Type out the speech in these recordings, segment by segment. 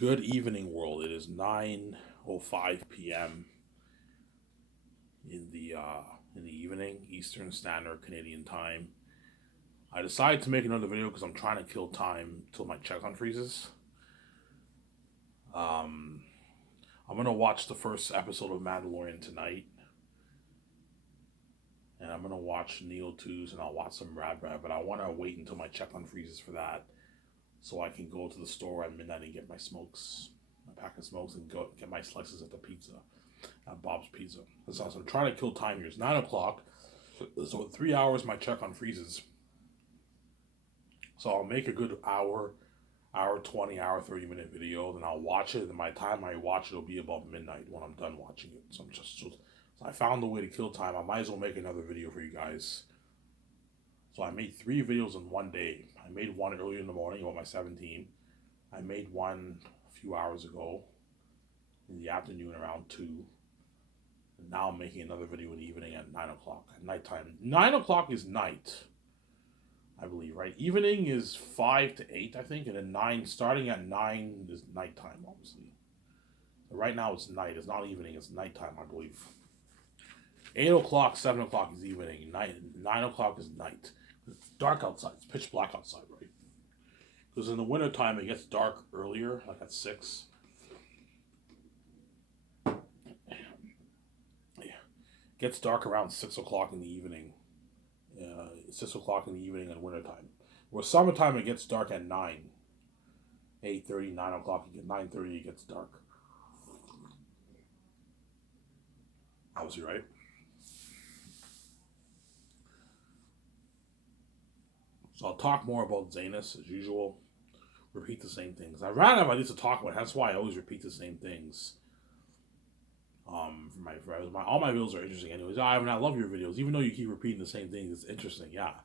Good evening, world. It is 9:05 p.m. In the evening, Eastern Standard Canadian Time. I decided to make another video because I'm trying to kill time till my check unfreezes. Um, I'm gonna watch the first episode of Mandalorian tonight, and I'm gonna watch Neo 2s and I'll watch some Rad Brad. But I want to wait until my check unfreezes for that, so I can go to the store at midnight and get my smokes, my pack of smokes, and go get my slices at the pizza. At Bob's Pizza. That's awesome. I'm trying to kill time here. It's 9 o'clock. So in 3 hours, my check unfreezes. So I'll make a good hour 20, hour 30-minute video. Then I'll watch it. And by the time I watch it, it'll be about midnight when I'm done watching it. So I found a way to kill time. I might as well make another video for you guys. So I made 3 videos in one day. I made one earlier in the morning about my 17. I made one a few hours ago in the afternoon around 2. Now I'm making another video in the evening at 9 o'clock, at nighttime. 9 o'clock is night, I believe, right? Evening is 5 to 8, I think, and then 9, starting at 9 is nighttime, obviously. But right now it's night. It's not evening, it's nighttime, I believe. 8 o'clock, 7 o'clock is evening. 9 o'clock is night. It's dark outside. It's pitch black outside, right? Because in the wintertime it gets dark earlier, like at 6. Gets dark around 6 o'clock in the evening. 6 o'clock in the evening in wintertime. Where summertime it gets dark at 9. 8:30, 9 o'clock, 9:30 it gets dark. Obviously, right? So I'll talk more about Zanus as usual. Repeat the same things. I ran out of ideas to talk about. That's why I always repeat the same things. All my videos are interesting anyways. Ivan, I love your videos. Even though you keep repeating the same things, it's interesting, yeah.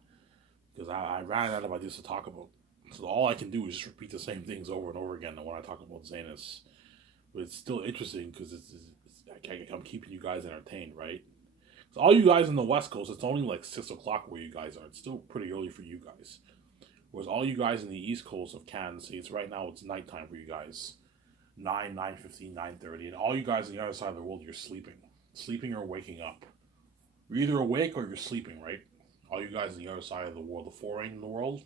Because I ran out of ideas to talk about. So all I can do is just repeat the same things over and over again when I talk about Zanus. But it's still interesting because I'm keeping you guys entertained, right? So all you guys in the West Coast, it's only like 6 o'clock where you guys are. It's still pretty early for you guys. Whereas all you guys in the East Coast of Canada, it's right now, it's nighttime for you guys. 9:15, 9:30, and all you guys on the other side of the world, you're sleeping or waking up. You're either awake or you're sleeping, right? All you guys on the other side of the world, the foreign in the world,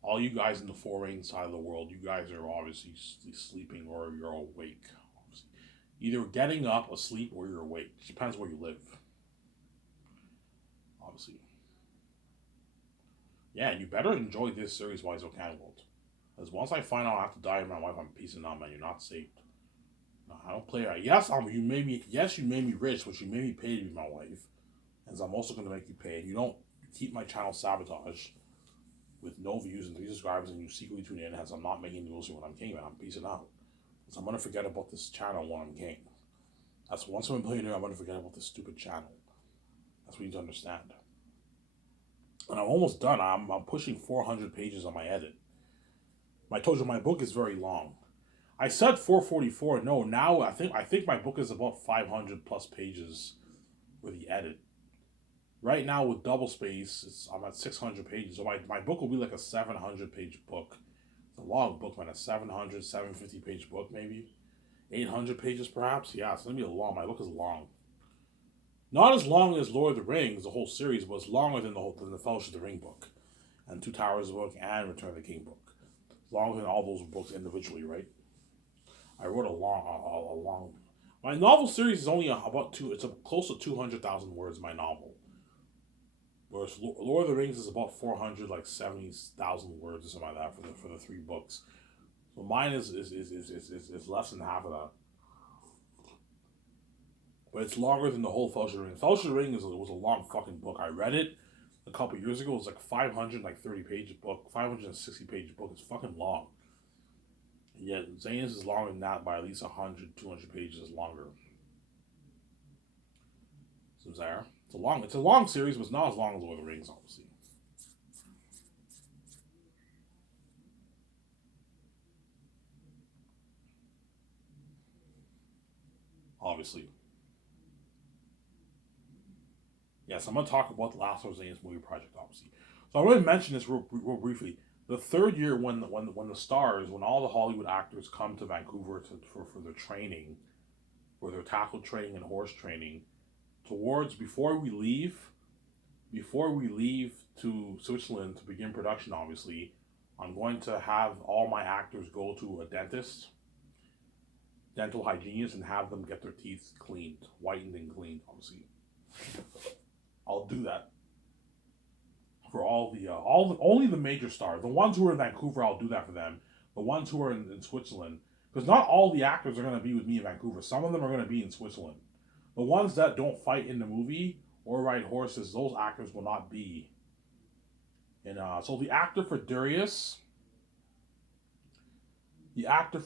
all you guys in the foreign side of the world, you guys are obviously sleeping or you're awake. Obviously. Either getting up, asleep, or you're awake. It depends where you live. Obviously. Yeah, and you better enjoy this series, Wise Can World. Because once I find out I have to die with my wife, I'm piecing out, man. You're not saved. No, I don't play right. Yes, you made me rich, but you made me pay to be my wife. And I'm also gonna make you pay. You don't keep my channel sabotage with no views and 3 subscribers, and you secretly tune in as I'm not making videos when I'm king, man. I'm piecing out. So I'm gonna forget about this channel when I'm king. That's once I'm a billionaire, I'm gonna forget about this stupid channel. That's what you need to understand. And I'm almost done. I'm pushing 400 pages on my edit. I told you my book is very long. I said 444. No, now I think my book is about 500 plus pages with the edit. Right now with double space, I'm at 600 pages. So my book will be like a 700 page book. It's a long book, man. A 700, 750 page book, maybe 800 pages, perhaps. Yeah, it's gonna be a long. My book is long. Not as long as Lord of the Rings, the whole series, but it's longer than the Fellowship of the Ring book, and Two Towers book, and Return of the King book. Longer than all those books individually, right? I wrote a long. My novel series is only about it's close to 200,000 words. My novel, whereas Lord of the Rings is about 400, like 70,000 words or something like that for the 3 books. So mine is less than half of that, but it's longer than the whole Fellowship of the Ring. Fellowship of the Ring was a long fucking book. I read it a couple years ago. It was like 530 page book, 560 page book. It's fucking long. Yet Zanus is longer than that by at least 100, 200 pages longer. So there. It's a long series, but it's not as long as Lord of the Rings, obviously. Obviously. Yes, I'm going to talk about the Last of Zanus movie project, obviously. So I want to mention this real briefly. The third year, when the stars, when all the Hollywood actors come to Vancouver for their training, for their tackle training and horse training, towards before we leave to Switzerland to begin production, obviously, I'm going to have all my actors go to a dentist, dental hygienist, and have them get their teeth cleaned, whitened and cleaned. Obviously, I'll do that for only the major stars. The ones who are in Vancouver, I'll do that for them. The ones who are in Switzerland, because not all the actors are going to be with me in Vancouver. Some of them are going to be in Switzerland. The ones that don't fight in the movie or ride horses, those actors will not be. And so the actor for Darius, does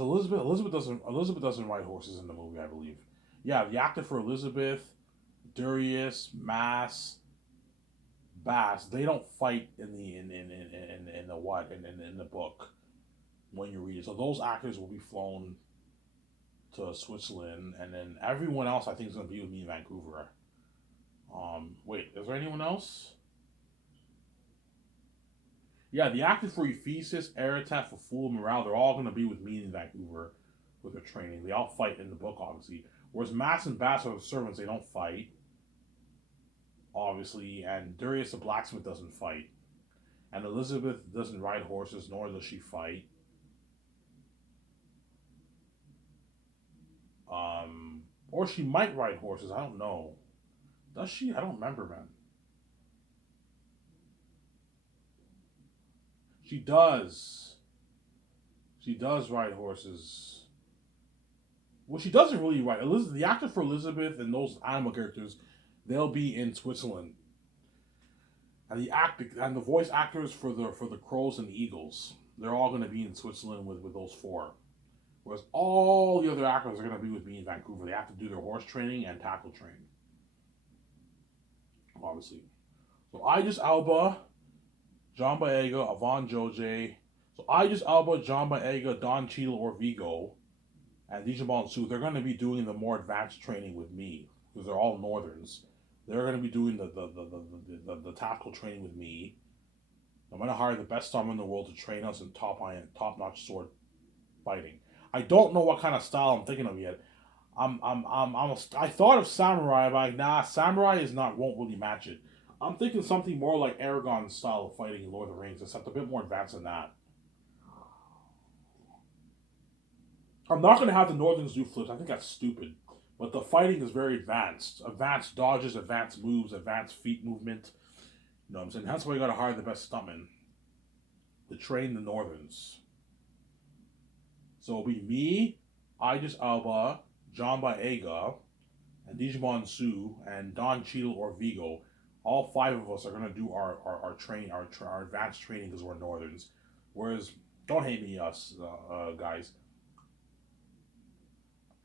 Elizabeth doesn't ride horses in the movie, I believe. Yeah, the actor for Elizabeth, Darius, Mass, Bass, they don't fight in the what in the book when you read it. So those actors will be flown to Switzerland, and then everyone else I think is gonna be with me in Vancouver. Wait, is there anyone else? Yeah, the actors for Ephesus, Aratat, for Fool, Morale, they're all gonna be with me in Vancouver with their training. They all fight in the book, obviously. Whereas Mass and Bass are the servants, they don't fight, obviously, and Darius the blacksmith doesn't fight. And Elizabeth doesn't ride horses, nor does she fight. Or she might ride horses. I don't know. Does she? I don't remember, man. She does. She does ride horses. Well, she doesn't really ride. Elizabeth, the actor for Elizabeth and those animal characters, they'll be in Switzerland. And the voice actors for the crows and the eagles, they're all going to be in Switzerland with those four. Whereas all the other actors are going to be with me in Vancouver. They have to do their horse training and tackle training, obviously. So Idris Elba, John Boyega, Avon Joje. So Idris Elba, John Boyega, Don Cheadle, or Vigo, and Dijabal Su, they're going to be doing the more advanced training with me because they're all Northerns. They're going to be doing the tactical training with me. I'm going to hire the best swordman in the world to train us in top-notch sword fighting. I don't know what kind of style I'm thinking of yet. I thought of samurai, but samurai won't really match it. I'm thinking something more like Aragorn's style of fighting in Lord of the Rings, except a bit more advanced than that. I'm not going to have the Northerns do flips. I think that's stupid. But the fighting is very advanced. Advanced dodges, advanced moves, advanced feet movement. You know what I'm saying? That's why you got to hire the best stuntmen to train the Northerns. So it'll be me, Idris Elba, John Boyega, and Digimon Su, and Don Cheadle or Vigo. All five of us are going to do our advanced training because we're Northerns. Whereas, don't hate me, us guys.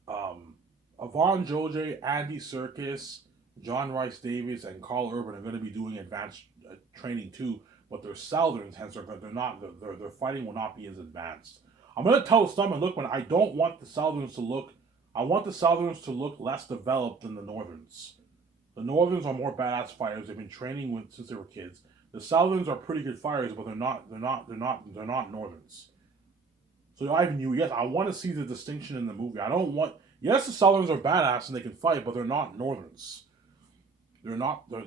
Avon Joje, Andy Serkis, John Rice Davies, and Carl Urban are going to be doing advanced training too, but they're Southerns, hence they're not their fighting will not be as advanced. I'm going to tell Stumman, look, man, I don't want the Southerns to look. I want the Southerns to look less developed than the Northerns. The Northerns are more badass fighters. They've been training since they were kids. The Southerns are pretty good fighters, but they're not Northerns. So Ivan, yes, I want to see the distinction in the movie. I don't want. Yes, the Southerns are badass and they can fight, but they're not Northerns. They're not. They're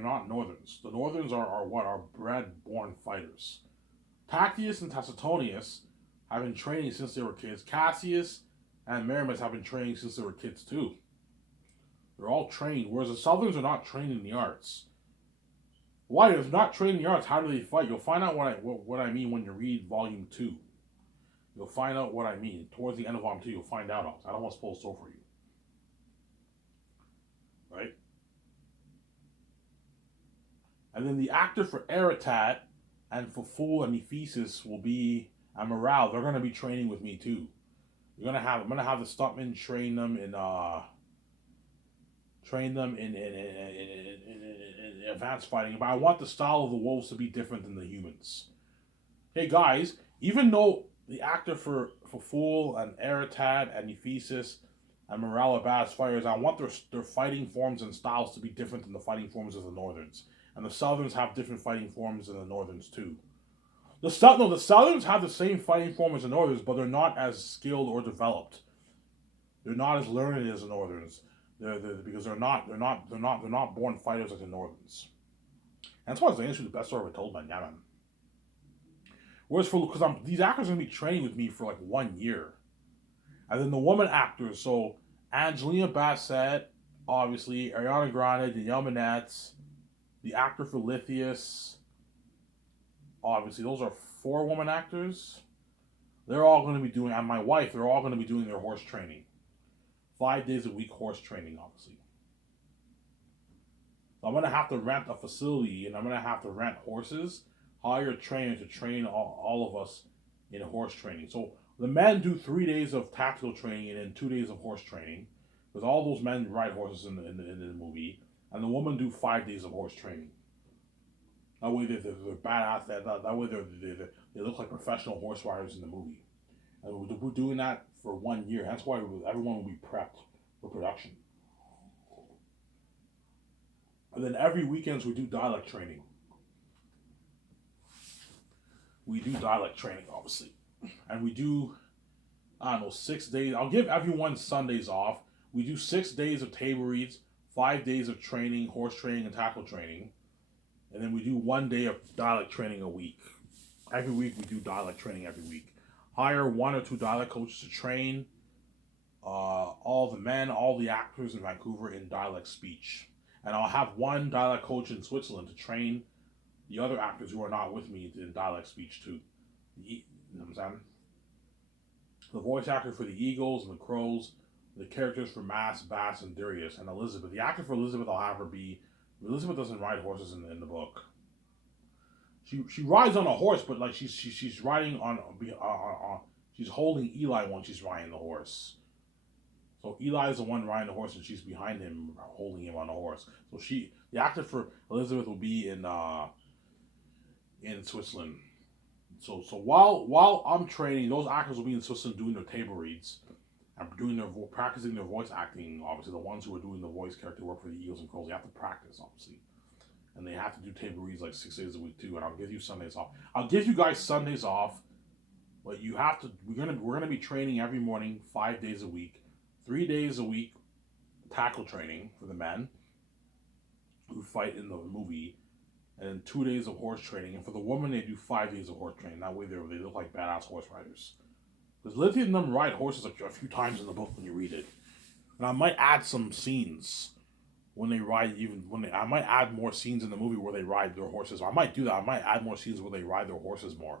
not Northerns. The Northerns are what are bred-born fighters. Tactius and Tacitonius have been training since they were kids. Cassius and Maramus have been training since they were kids too. They're all trained, whereas the Southerns are not trained in the arts. Why? If they're not trained in the arts, how do they fight? You'll find out what I mean when you read Volume 2. You'll find out what I mean. Towards the end of Volume 2, you'll find out. I don't want to spoil so for you. Right? And then the actor for Aratat and for Fool and Ephesus will be Morale. They're going to be training with me too. I'm gonna have the stuntmen train them in advanced fighting, but I want the style of the wolves to be different than the humans. Hey guys, even though the actor for Fool and Aratat and Ephesus and Morale are badass fighters, I want their fighting forms and styles to be different than the fighting forms of the Northerns. And the Southerns have different fighting forms than the Northerns too. The Southerns have the same fighting form as the Northerns, but they're not as skilled or developed. They're not as learned as the Northerns. Because they're not born fighters like the Northerns. And that's why it's the best story ever told, man. Yeah, man. Whereas because these actors are gonna be training with me for like 1 year, and then the woman actors. So Angelina Bassett, obviously Ariana Grande, Danielle Minette, the actor for Lithius. Obviously, those are 4 woman actors. They're all going to be doing, and my wife, they're all going to be doing their horse training. 5 days a week horse training, obviously. So I'm going to have to rent a facility, and I'm going to have to rent horses, hire a trainer to train all of us in horse training. So the men do 3 days of tactical training and then 2 days of horse training, because all those men ride horses in the movie, and the women do 5 days of horse training. That way they're badass. That way they look like professional horse riders in the movie. And we're doing that for 1 year. That's why everyone will be prepped for production. And then every weekends we do dialect training. We do dialect training, obviously. And we do, I don't know, 6 days. I'll give everyone Sundays off. We do 6 days of table reads, 5 days of training, horse training, and tackle training. And then we do 1 day of dialect training a week. Every week we do dialect training every week. Hire 1 or 2 dialect coaches to train all the men, all the actors in Vancouver in dialect speech. And I'll have 1 dialect coach in Switzerland to train the other actors who are not with me in dialect speech too. You know what I'm saying? The voice actor for the Eagles and the Crows, the characters for Mass, Bass, and Darius, and Elizabeth. The actor for Elizabeth, I'll have her be. Elizabeth doesn't ride horses in the book. She rides on a horse, but like she's riding on she's holding Eli when she's riding the horse. So Eli is the one riding the horse, and she's behind him holding him on the horse. So the actor for Elizabeth will be in Switzerland. So while I'm training, those actors will be in Switzerland doing their table reads and practicing their voice acting. Obviously, the ones who are doing the voice character work for the Eagles and Crows, they have to practice, obviously, and they have to do table reads like 6 days a week too. And I'll give you Sundays off. I'll give you guys Sundays off, but you have to. We're gonna be training every morning, 5 days a week, 3 days a week, tackle training for the men who fight in the movie, and then 2 days of horse training. And for the women, they do 5 days of horse training. That way, they look like badass horse riders. Because Lithia and them ride horses a few times in the book when you read it. And I might add some scenes when they ride, I might add more scenes in the movie where they ride their horses. I might do that. I might add more scenes where they ride their horses more.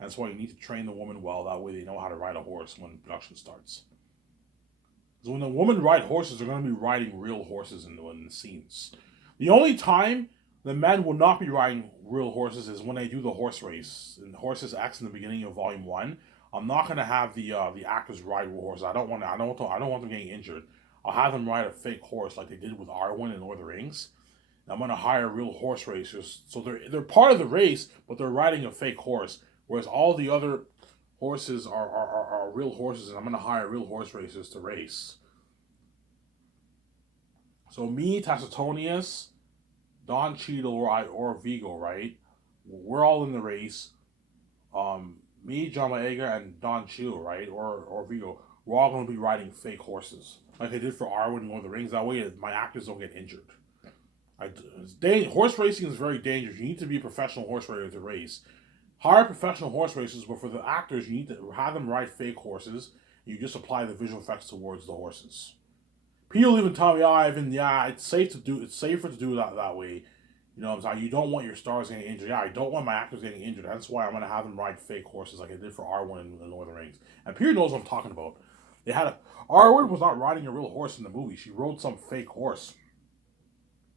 That's why you need to train the woman well. That way they know how to ride a horse when production starts. Because when the women ride horses, they're going to be riding real horses in the scenes. The only time the men will not be riding real horses is when they do the horse race. In Horses X in the beginning of Volume 1, I'm not going to have the actors ride real horses. I don't want them getting injured. I'll have them ride a fake horse like they did with Arwen in Lord of the Rings. And I'm going to hire real horse racers. So they're part of the race, but they're riding a fake horse. Whereas all the other horses are real horses, and I'm going to hire real horse racers to race. So me, Tacitonius, Don Cheadle, or Vigo, right? We're all in the race. Me, John Maega, and Don Cheadle, right? Or Vigo, we're all going to be riding fake horses. Like I did for Arwen and Lord of the Rings. That way my actors don't get injured. Horse racing is very dangerous. You need to be a professional horse rider to race. Hire professional horse racers, but for the actors, you need to have them ride fake horses. You just apply the visual effects towards the horses. People even tell me, Ivan, it's safer to do that way. You know what I'm saying? You don't want your stars getting injured. Yeah, I don't want my actors getting injured. That's why I'm going to have them ride fake horses like I did for Arwen and the Lord of the Rings. And Peter knows what I'm talking about. Arwen was not riding a real horse in the movie. She rode some fake horse.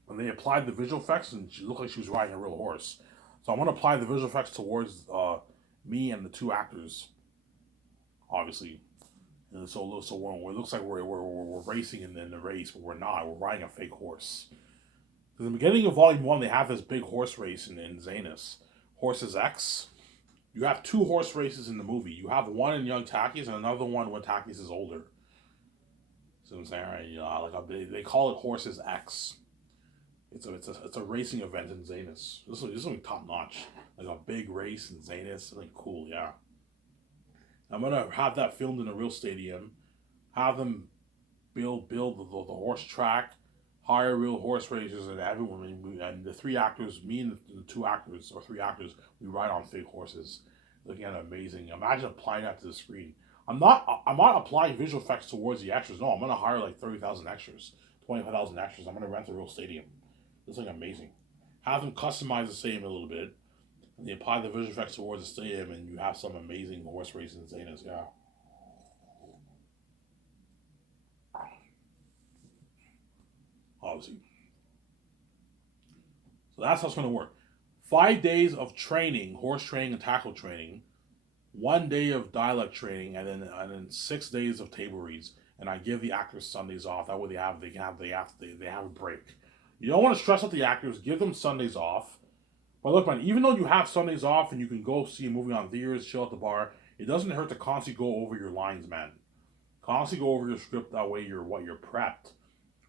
And they applied the visual effects, and she looked like she was riding a real horse. So I'm going to apply the visual effects towards me and the 2 actors, obviously. And so it looks like we're racing in the race, but we're not. We're riding a fake horse. In the beginning of Volume 1, they have this big horse race in Zanus. Horses X. You have 2 horse races in the movie. You have one in young Takis and another one when Takis is older. So I'm saying, right? They call it Horses X. It's a racing event in Zanus. This will be top notch. Like a big race in Zanus. Something cool, yeah. I'm gonna have that filmed in a real stadium. Have them build the horse track, hire real horse racers, and everyone and the three actors, me and the two actors or three actors, we ride on fake horses. Looking at amazing. Imagine applying that to the screen. I'm not applying visual effects towards the extras. No, I'm gonna hire like 30,000 extras, 25,000 extras. I'm gonna rent a real stadium. It's like amazing. Have them customize the stadium a little bit, and they apply the visual effects towards the stadium, and you have some amazing horse racing Zanas. Yeah, obviously. So that's how it's gonna work. 5 days of training, horse training and tackle training, 1 day of dialect training, and then 6 days of table reads. And I give the actors Sundays off. That way they have a break. You don't want to stress out the actors. Give them Sundays off. But look, man, even though you have Sundays off and you can go see a movie on theaters, chill at the bar, it doesn't hurt to constantly go over your lines, man. Constantly go over your script. That way you're prepped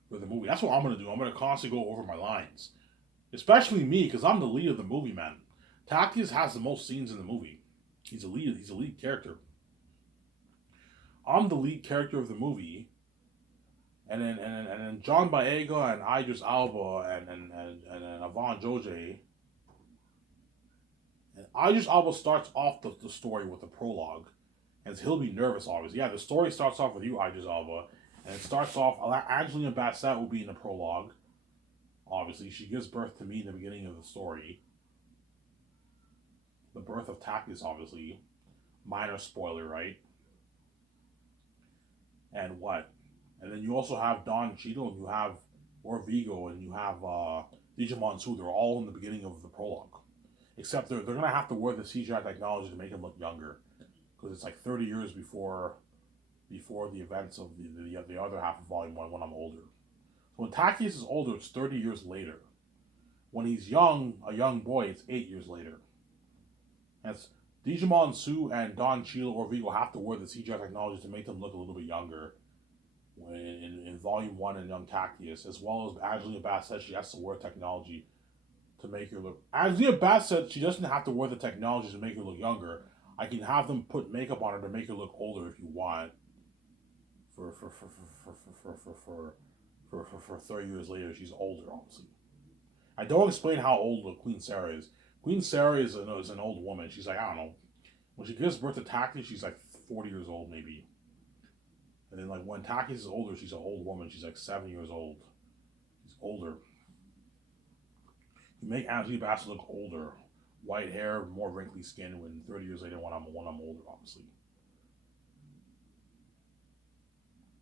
for the movie. That's what I'm gonna do. I'm gonna constantly go over my lines, especially me, because I'm the lead of the movie, man. Tactius has the most scenes in the movie. He's a lead. He's a lead character. I'm the lead character of the movie, and then John Boyega and Idris Alba and Avant Joje. And Idris Alba starts off the story with a prologue, and he'll be nervous always. Yeah, the story starts off with you, Idris Alba, and it starts off. Angelina Bassett will be in the prologue. Obviously, she gives birth to me in the beginning of the story. The birth of Tactius, obviously. Minor spoiler, right? And what? And then you also have Don Cheadle, and you have Orvigo, and you have Digimon Su. They're all in the beginning of the prologue. Except they're going to have to wear the CGI technology to make them look younger. Because it's like 30 years before the events of the other half of Volume 1 when I'm older. So when Tactius is older, it's 30 years later. When he's young, a young boy, it's 8 years later. That's Digimon Su and Don Cheadle or Vigo have to wear the CGI technology to make them look a little bit younger in Volume 1 and Young Tactius, as well as Angelina Bassett, she has to wear technology to make her look. Angelina Bassett, she doesn't have to wear the technology to make her look younger. I can have them put makeup on her to make her look older if you want. For 30 years later, she's older, obviously. I don't explain how old Queen Sarah is. Queen Sarah is an old woman. She's like, I don't know. When she gives birth to Tactius, she's like 40 years old, maybe. And then, like, when Tactius is older, she's an old woman. She's like 7 years old. She's older. You make Angelina Bassett look older. White hair, more wrinkly skin when 30 years later when I'm older, obviously.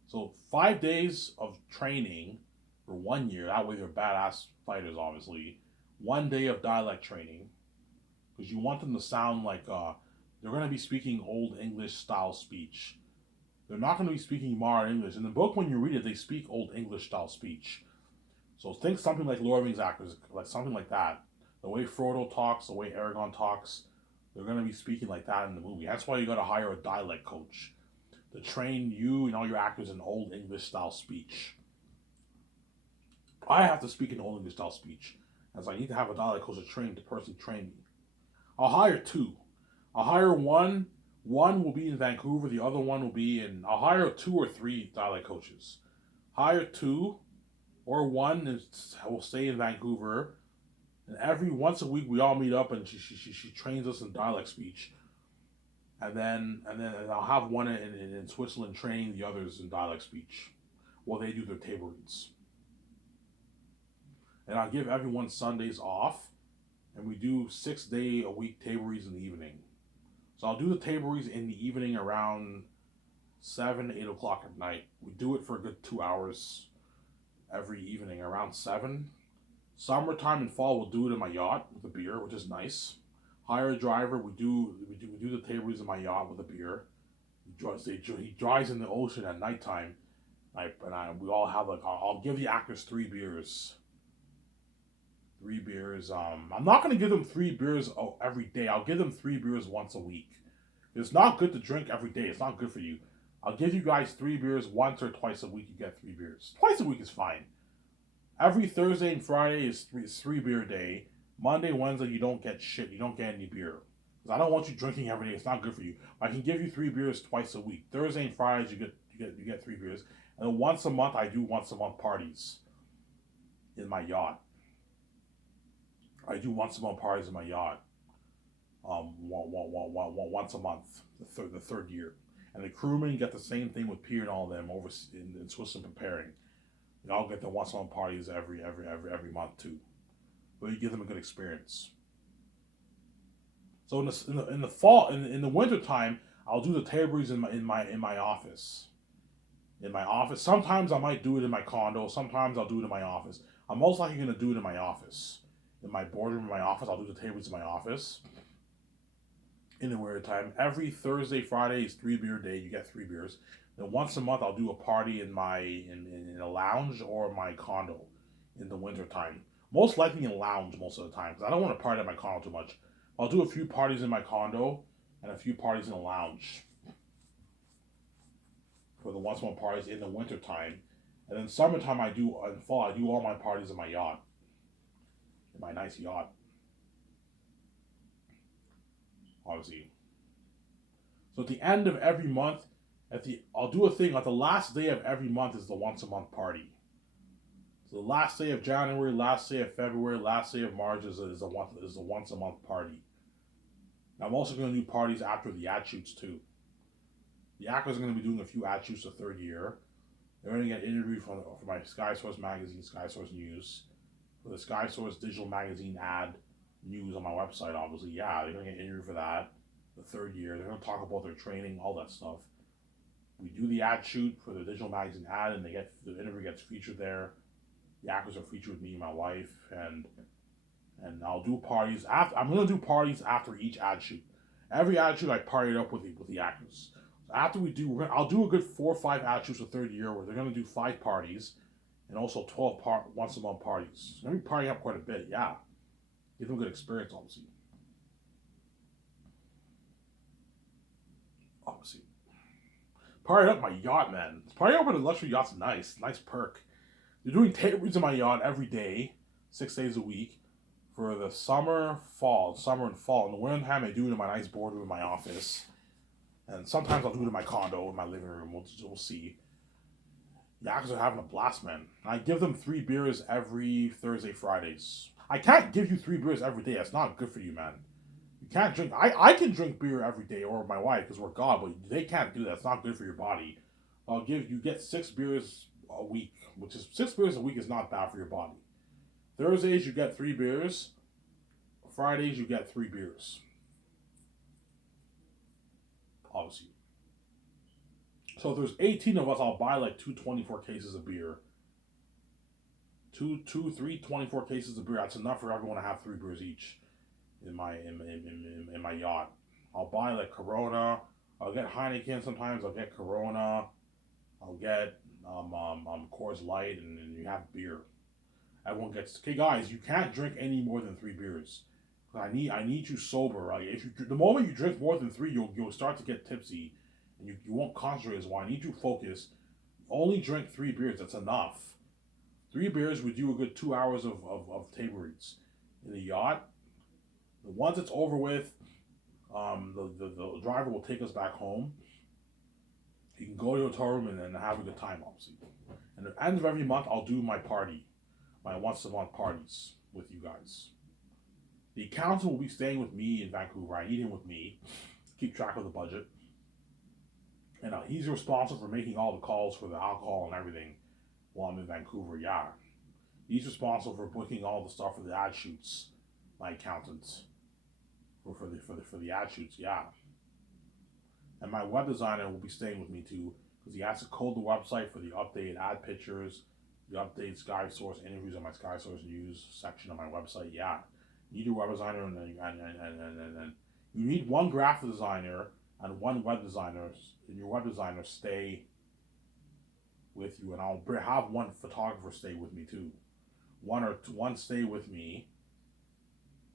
So 5 days of training for 1 year. That way they're badass fighters, obviously. 1 day of dialect training. Because you want them to sound like they're going to be speaking Old English style speech. They're not going to be speaking modern English. In the book, when you read it, they speak Old English style speech. So think something like Lord of the Rings actors, like something like that. The way Frodo talks, the way Aragorn talks, they're going to be speaking like that in the movie. That's why you got to hire a dialect coach to train you and all your actors in Old English style speech. I have to speak in Old English style speech, as I need to have a dialect coach to personally train me. I'll hire two. I'll hire one. One will be in Vancouver. The other one will be in. I'll hire 2 or 3 dialect coaches. Hire two, or one will stay in Vancouver. And every once a week we all meet up and she trains us in dialect speech. And then I'll have one in Switzerland training the others in dialect speech while they do their table reads. And I'll give everyone Sundays off, and we do 6 day a week table reads in the evening. So I'll do the table reads in the evening around 7, 8 o'clock at night. We do it for a good 2 hours every evening around 7. Summertime and fall, we'll do it in my yacht with a beer, which is nice. Hire a driver. We do the table reads in my yacht with a beer. He drives in the ocean at nighttime. We all have I'll give the actors 3 beers. 3 beers. I'm not gonna give them 3 beers every day. I'll give them 3 beers once a week. It's not good to drink every day. It's not good for you. I'll give you guys 3 beers once or twice a week. You get 3 beers. Twice a week is fine. Every Thursday and Friday is three beer day. Monday, Wednesday, you don't get shit. You don't get any beer. Because I don't want you drinking every day. It's not good for you. I can give you three beers twice a week. Thursday and Fridays, you get three beers. And then once a month, I do once a month parties in my yacht. I do once a month parties in my yacht. Once a month, the third year. And the crewmen get the same thing with Pierre and all of them over in Switzerland preparing. They all get the once a month parties every month too. But you give them a good experience. So in the fall in the winter time, I'll do the tables in my office. In my office, sometimes I might do it in my condo. Sometimes I'll do it in my office. I'm most likely gonna do it in my office, in my boardroom, in my office. I'll do the tables in my office. In the winter time, every Thursday, Friday is three beer day. You get three beers. Then once a month, I'll do a party in a lounge or my condo in the winter time. Most likely in a lounge most of the time because I don't want to party at my condo too much. I'll do a few parties in my condo and a few parties in a lounge for the once a month parties in the winter time. And then summertime, in fall, I do all my parties in my yacht, in my nice yacht, obviously. So at the end of every month, I'll do a thing like the last day of every month is the once a month party. So the last day of January, last day of February, last day of March is a once a month party. Now I'm also going to do parties after the ad shoots too. The actors are going to be doing a few ad shoots the third year. They're going to get interviewed for my Sky Source magazine, Sky Source News, for the Sky Source digital magazine ad news on my website. Obviously, yeah, they're going to get interviewed for that. The third year, they're going to talk about their training, all that stuff. We do the ad shoot for the digital magazine ad, and the interview gets featured there. The actors are featured with me and my wife, and I'll do parties after. I'm gonna do parties after each ad shoot. Every ad shoot, I party it up with the actors. So after I'll do a good 4 or 5 ad shoots the third year where they're gonna do 5 parties, and also 12 once a month parties. So I'm gonna be partying up quite a bit. Yeah, give them a good experience, obviously. Obviously. Party up my yacht, man. Party up with a luxury yacht's nice. Nice perk. They're doing tables in my yacht every day, 6 days a week, for the summer and fall. In the winter time, I do it in my nice boardroom in my office, and sometimes I'll do it in my condo, in my living room. We'll see. The actors are having a blast, man. I give them 3 beers every Thursday, Fridays. I can't give you 3 beers every day. That's not good for you, man. You can't drink. I can drink beer every day, or my wife, because we're God, but they can't do that. It's not good for your body. You get 6 beers a week, which is 6 beers a week is not bad for your body. Thursdays you get 3 beers. Fridays you get 3 beers. Obviously. So if there's 18 of us, I'll buy like 224 cases of beer. Three 24 cases of beer. That's enough for everyone to have 3 beers each in my yacht. I'll buy like Corona. I'll get Heineken sometimes. I'll get Corona. I'll get Coors Light, and you have beer. Everyone gets. Okay, guys, you can't drink any more than 3 beers. I need you sober. Right? If the moment you drink more than 3, you'll start to get tipsy, and you won't concentrate as well. I need you focused. Only drink 3 beers. That's enough. 3 beers would do a good 2 hours of table reads in the yacht. Once it's over with, the driver will take us back home. You can go to your hotel room and have a good time, obviously. And at the end of every month, I'll do my party, my once a month parties with you guys. The accountant will be staying with me in Vancouver. I need him with me to keep track of the budget. And he's responsible for making all the calls for the alcohol and everything while I'm in Vancouver. Yeah. He's responsible for booking all the stuff for the ad shoots. My accountant for the ad shoots. Yeah. And my web designer will be staying with me too, because he has to code the website for the updated ad pictures, the updated Sky Source interviews on my Sky Source News section of my website. Yeah, you need a web designer, and you need one graphic designer and one web designer, and your web designer stay with you, and I'll have one photographer stay with me too. One stay with me,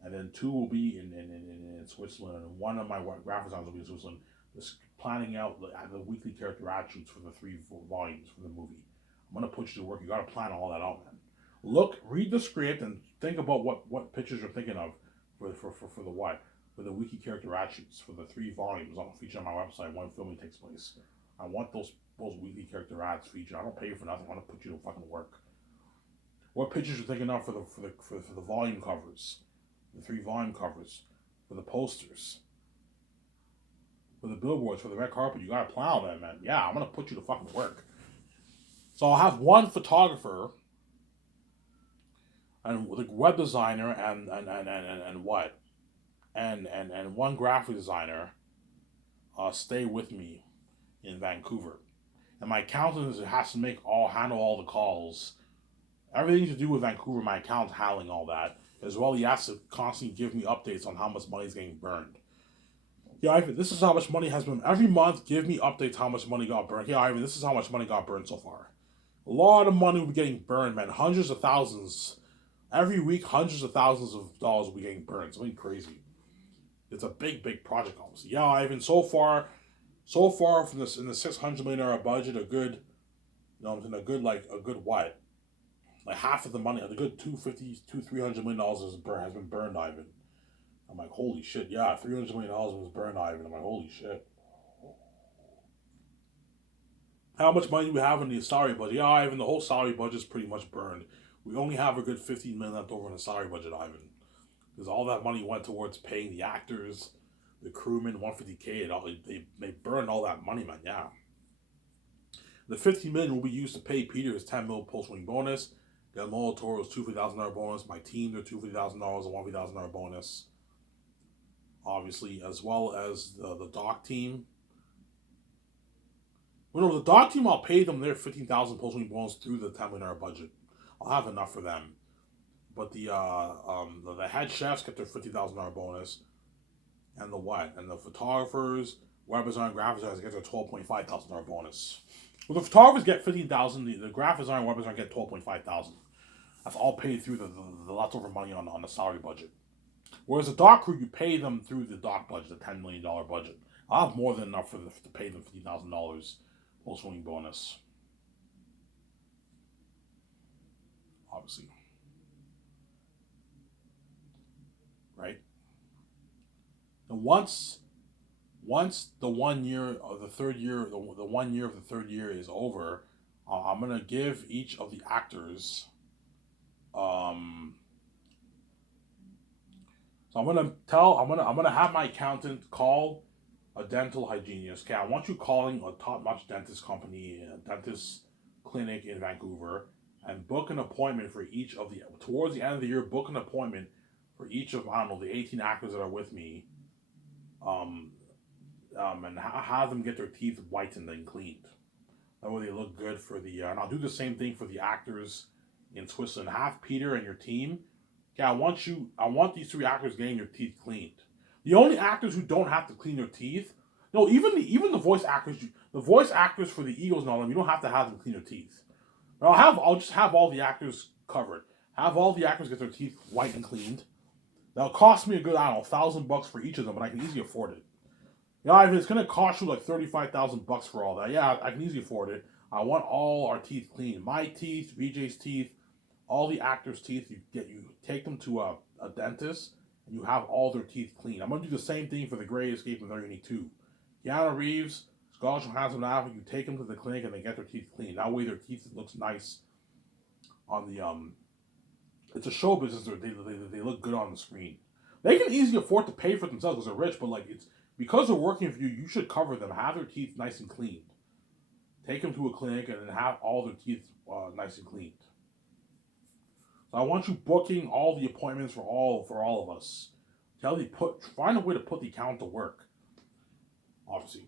and then 2 will be in Switzerland, and one of my graphic designers will be in Switzerland. Just planning out the weekly character attributes for the 3 volumes for the movie. I'm gonna put you to work. You gotta plan all that out, man. Read the script and think about what pictures you're thinking of for the what for the wiki character attributes for the 3 volumes on featured on my website when filming takes place. I want those weekly character ads featured. I don't pay you for nothing. I want to put you to fucking work. What pictures you're thinking of for the volume covers, the 3 volume covers, for the posters, for the billboards, for the red carpet? You gotta plan all that, man. Yeah, I'm gonna put you to fucking work. So I'll have one photographer and the web designer and what and one graphic designer stay with me in Vancouver, and my accountant has to handle all the calls, everything to do with Vancouver. My accountant's handling all that as well. He has to constantly give me updates on how much money is getting burned. Yeah, Ivan, this is how much money has been every month. Give me updates how much money got burned. Yeah, Ivan, this is how much money got burned so far. A lot of money will be getting burned, man. Hundreds of thousands every week. Hundreds of thousands of dollars will be getting burned. Something crazy. It's a big project, obviously. Yeah, Ivan. So far from this in the $600 million budget, a good, a good what? Like half of the money, a good $300 million has been burned, Ivan. I'm like, holy shit, yeah, $300 million was burned, Ivan. I'm like, holy shit. How much money do we have in the salary budget? Yeah, Ivan, the whole salary budget is pretty much burned. We only have a good 15 million left over in the salary budget, Ivan. Because all that money went towards paying the actors, the crewmen, 150K, and all they burned all that money, man, yeah. The 15 million will be used to pay Peter his 10 mil post-wing bonus. Guillermo Toro's $250,000 bonus. My team, their $250,000 and $150,000 bonus. Obviously, as well as the doc team. Well, no, the doc team, I'll pay them their $15,000 post-wing bonus through the $10 million budget. I'll have enough for them. But the head chefs get their $50,000 bonus, and the photographers, web designers, and graphic designers get their $12,500 bonus. Well, the photographers get $15,000. The graphic designer and web designer get $12,500. That's all paid through the leftover money on the salary budget. Whereas the doc crew, you pay them through the doc budget, the $10 million budget. I'll have more than enough to pay them $50,000 post-wing bonus. Obviously. Right? And once the 1 year of the third year, the 1 year of the third year is over, I'm gonna give each of the actors. So I'm gonna have my accountant call a dental hygienist. Okay, I want you calling a top-notch dentist company, a dentist clinic in Vancouver, and book an appointment for each of the towards the end of the year. Book an appointment for each of the 18 actors that are with me. And have them get their teeth whitened and cleaned. That way they look good for the. And I'll do the same thing for the actors in Switzerland. Have Peter and your team. Yeah, I want these 3 actors getting their teeth cleaned. The only actors who don't have to clean their teeth, no, even the voice actors for the Eagles and all them, you don't have to have them clean their teeth. But I'll just have all the actors covered. Have all the actors get their teeth white and cleaned. That'll cost me a good, I don't know, $1,000 for each of them, but I can easily afford it. Yeah, if it's gonna cost you like $35,000 for all that, yeah, I can easily afford it. I want all our teeth clean. My teeth, VJ's teeth, all the actors' teeth. You take them to a dentist and you have all their teeth clean. I'm gonna do the same thing for the Great Escape and Very Unique 2. Keanu Reeves, Scarlett Johansson, and you take them to the clinic and they get their teeth clean. That way their teeth looks nice on the It's a show business. They look good on the screen. They can easily afford to pay for themselves because they're rich, but like it's because they're working for you. You should cover them. Have their teeth nice and cleaned. Take them to a clinic and then have all their teeth nice and cleaned. So I want you booking all the appointments for all of us. Find a way to put the account to work. Obviously,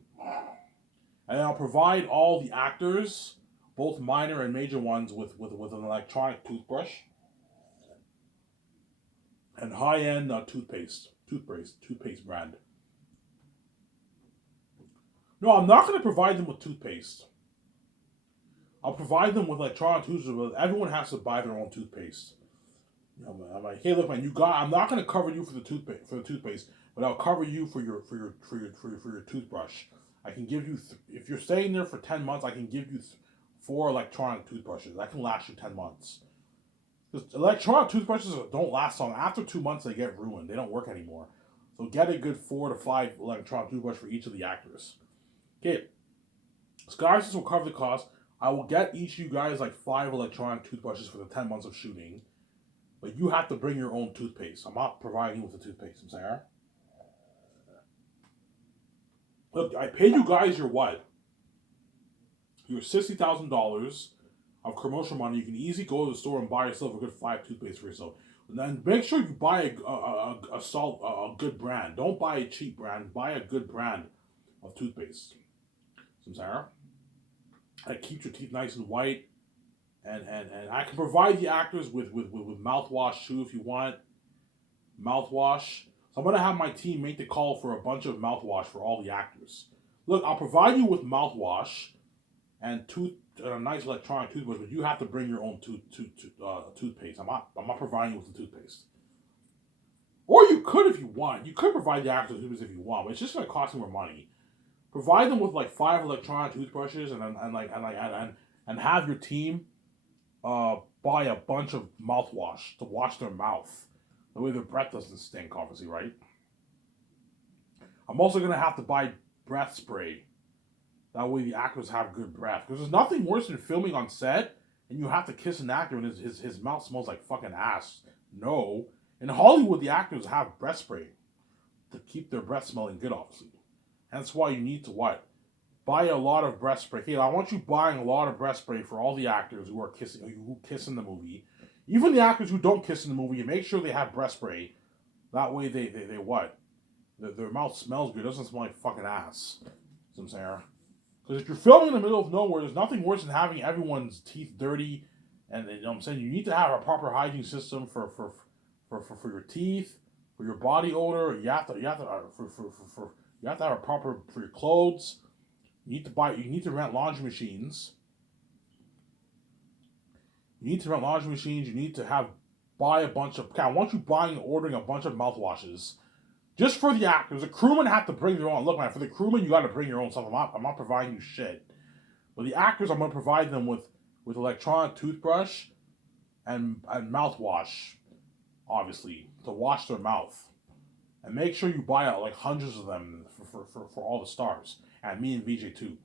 and I'll provide all the actors, both minor and major ones, with an electronic toothbrush and high-end toothpaste brand. No, I'm not going to provide them with toothpaste. I'll provide them with electronic toothpaste, but everyone has to buy their own toothpaste. I'm like, hey, look, man, I'm not going to cover you for the toothpaste, but I'll cover you for your toothbrush. I can give you if you're staying there for 10 months, I can give you 4 electronic toothbrushes. That can last you 10 months. Because electronic toothbrushes don't last long. After 2 months, they get ruined. They don't work anymore. So get a good 4 to 5 electronic toothbrush for each of the actors. Okay, Scholarships will cover the cost. I will get each of you guys like 5 electronic toothbrushes for the 10 months of shooting. But you have to bring your own toothpaste. I'm not providing you with the toothpaste, I'm saying. Look, I paid you guys your what? Your $60,000 of commercial money. You can easily go to the store and buy yourself a good 5 toothpaste for yourself. And then make sure you buy a good brand. Don't buy a cheap brand. Buy a good brand of toothpaste. Sarah, it keeps your teeth nice and white, and I can provide the actors with mouthwash too if you want mouthwash. So I'm gonna have my team make the call for a bunch of mouthwash for all the actors. Look, I'll provide you with mouthwash and a nice electronic toothbrush, but you have to bring your own toothpaste. I'm not providing you with the toothpaste. Or you could if you want. You could provide the actors toothpaste if you want, but it's just gonna cost you more money. Provide them with like 5 electronic toothbrushes and have your team buy a bunch of mouthwash to wash their mouth. The way their breath doesn't stink, obviously, right? I'm also gonna have to buy breath spray. That way the actors have good breath. Because there's nothing worse than filming on set and you have to kiss an actor and his mouth smells like fucking ass. No. In Hollywood, the actors have breath spray to keep their breath smelling good, obviously. And that's why you need to what? Buy a lot of breath spray. Hey, I want you buying a lot of breath spray for all the actors who kiss in the movie. Even the actors who don't kiss in the movie, make sure they have breath spray. That way they what? Their mouth smells good. It doesn't smell like fucking ass. You know what I'm saying? Because if you're filming in the middle of nowhere, there's nothing worse than having everyone's teeth dirty. And you know what I'm saying? You need to have a proper hygiene system for your teeth, for your body odor. You have to have a proper for your clothes. You need to rent laundry machines. You need to buy a bunch of. Okay, I want you buying and ordering a bunch of mouthwashes. Just for the actors. The crewmen have to bring their own. Look, man, for the crewmen, you got to bring your own stuff. I'm not providing you shit. But the actors, I'm going to provide them with electronic toothbrush and mouthwash, obviously, to wash their mouth. And make sure you buy out like hundreds of them for all the stars. And me and VJ too.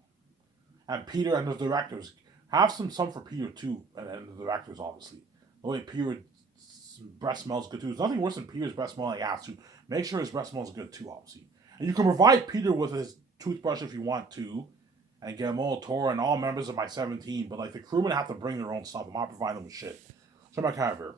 And Peter and the directors. Have some for Peter too. And the directors, obviously. The way Peter's breath smells good too. There's nothing worse than Peter's breath smelling like ass too. Make sure his breath smells good too, obviously. And you can provide Peter with his toothbrush if you want to. And Guillermo Toro and all members of my 17. But like the crewmen have to bring their own stuff. I'm not providing them with shit. So my cover.